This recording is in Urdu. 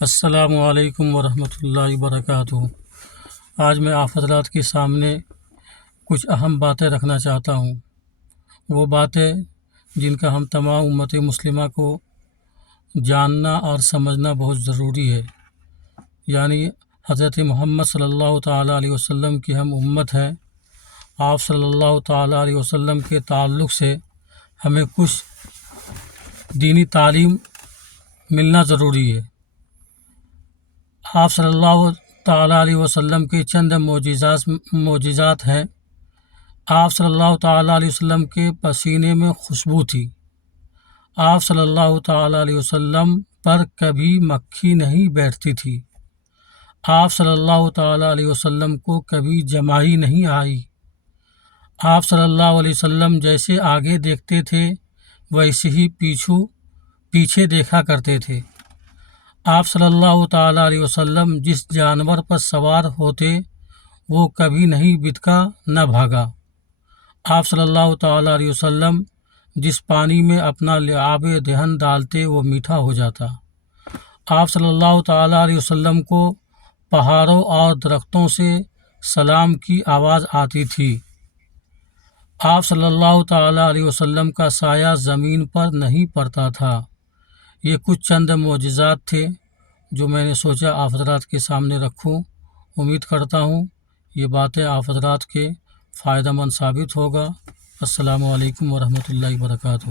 السلام علیکم ورحمۃ اللہ وبرکاتہ۔ آج میں آپ حضرات کے سامنے کچھ اہم باتیں رکھنا چاہتا ہوں، وہ باتیں جن کا ہم تمام امت مسلمہ کو جاننا اور سمجھنا بہت ضروری ہے، یعنی حضرت محمد صلی اللہ تعالیٰ علیہ وسلم کی ہم امت ہیں۔ آپ صلی اللہ تعالیٰ علیہ وسلم کے تعلق سے ہمیں کچھ دینی تعلیم ملنا ضروری ہے۔ آپ صلی اللہ تعالیٰ علیہ وسلم کے چند معجزات ہیں۔ آپ صلی اللہ تعالیٰ علیہ وسلم کے پسینے میں خوشبو تھی۔ آپ صلی اللہ تعالیٰ علیہ وسلم پر کبھی مکھی نہیں بیٹھتی تھی۔ آپ صلی اللہ تعالیٰ علیہ وسلم کو کبھی جمائی نہیں آئی۔ آپ صلی اللہ علیہ وسلم جیسے آگے دیکھتے تھے ویسے ہی پیچھے دیکھا کرتے تھے۔ آپ صلی اللہ تعالیٰ علیہ وسلم جس جانور پر سوار ہوتے وہ کبھی نہیں بتکا نہ بھاگا۔ آپ صلی اللہ تعالیٰ علیہ وسلم جس پانی میں اپنا لعاب دہن ڈالتے وہ میٹھا ہو جاتا۔ آپ صلی اللہ تعالیٰ علیہ وسلم کو پہاڑوں اور درختوں سے سلام کی آواز آتی تھی۔ آپ صلی اللہ تعالیٰ علیہ وسلم کا سایہ زمین پر نہیں پڑتا تھا۔ یہ کچھ چند معجزات تھے جو میں نے سوچا آپ حضرات کے سامنے رکھوں۔ امید کرتا ہوں یہ باتیں آپ حضرات کے فائدہ مند ثابت ہوگا۔ السلام علیکم ورحمۃ اللہ وبرکاتہ۔